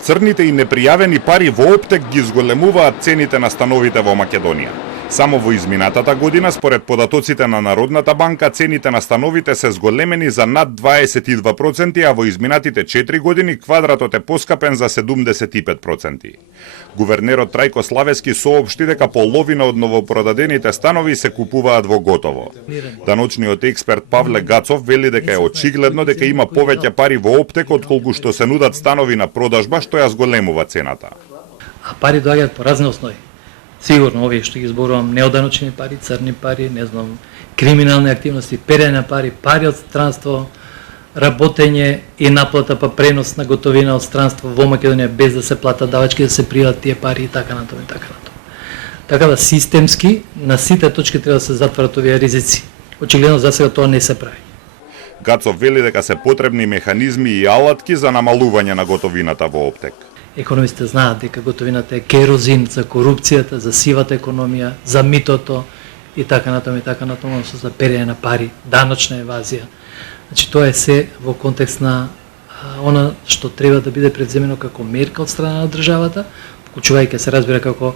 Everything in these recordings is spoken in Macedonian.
Црните и непријавени пари во оптек ги зголемуваат цените на становите во Македонија. Само во изминатата година, според податоците на Народната банка, цените на становите се зголемени за над 22%, а во изминатите 4 години квадратот е поскапен за 75%. Гувернерот Трајко Славески соопшти дека половина од новопродадените станови се купуваат во готово. Даночниот експерт Павле Гацов вели дека е очигледно дека има повеќе пари во оптек отколку што се нудат станови на продажба, што ја зголемува цената. А пари доаѓаат по разни основи. Сигурно овие што ги зборувам, неоданочени пари, црни пари, не знам, криминални активности, перење на пари, пари од странство, работење и наплата па пренос на готовина од странство во Македонија без да се платат давачки, да се пријат тие пари и така натаму и така натаму. Така да системски на сите точки треба да се затворат овие ризици. Очигледно за сега тоа не се прави. Гацов вели дека се потребни механизми и алатки за намалување на готовината во оптек. Економистите знаат дека готовината е керозин за корупцијата, за сивата економија, за митото и така натаму, за перење на пари, даночна евазија. Значи тоа е се во контекст на она што треба да биде предземено како мерка од страна на државата, вклучувајќи се разбира како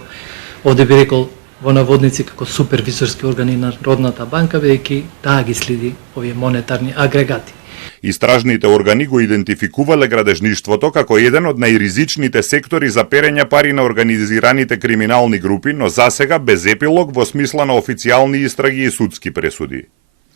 овде би рекол во наводници како супервизорски органи на Народната банка, бидејќи таа ги следи овие монетарни агрегати. Истражните органи го идентификувале градежништвото како еден од најризичните сектори за перење пари на организираните криминални групи, но засега без епилог во смисла на официјални истраги и судски пресуди.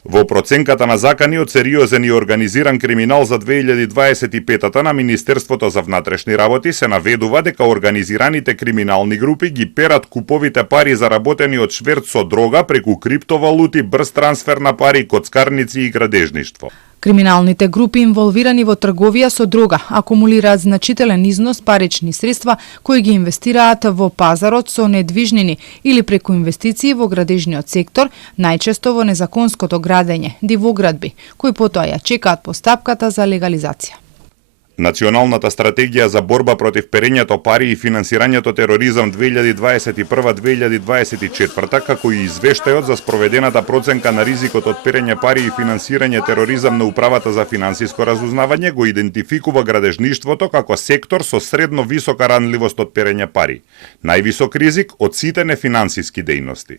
Во проценката на заканиот сериозен и организиран криминал за 2025-та на Министерството за внатрешни работи се наведува дека организираните криминални групи ги перат куповите пари заработени од шверц со дрога преку криптовалути, брз трансфер на пари, коцкарници и градежништво. Криминалните групи инволвирани во трговија со дрога акумулираат значителен износ парични средства кои ги инвестираат во пазарот со недвижнини или преку инвестиции во градежниот сектор, најчесто во незаконското градење, дивоградби, кои потоа ја чекаат постапката за легализација. Националната стратегија за борба против перењето пари и финансирањето тероризам 2021-2024, како и извештајот за спроведената проценка на ризикот од перење пари и финансирање тероризам на Управата за финансиско разузнавање, го идентификува градежништвото како сектор со средно висока ранливост од перење пари, највисок ризик од сите нефинансиски дејности.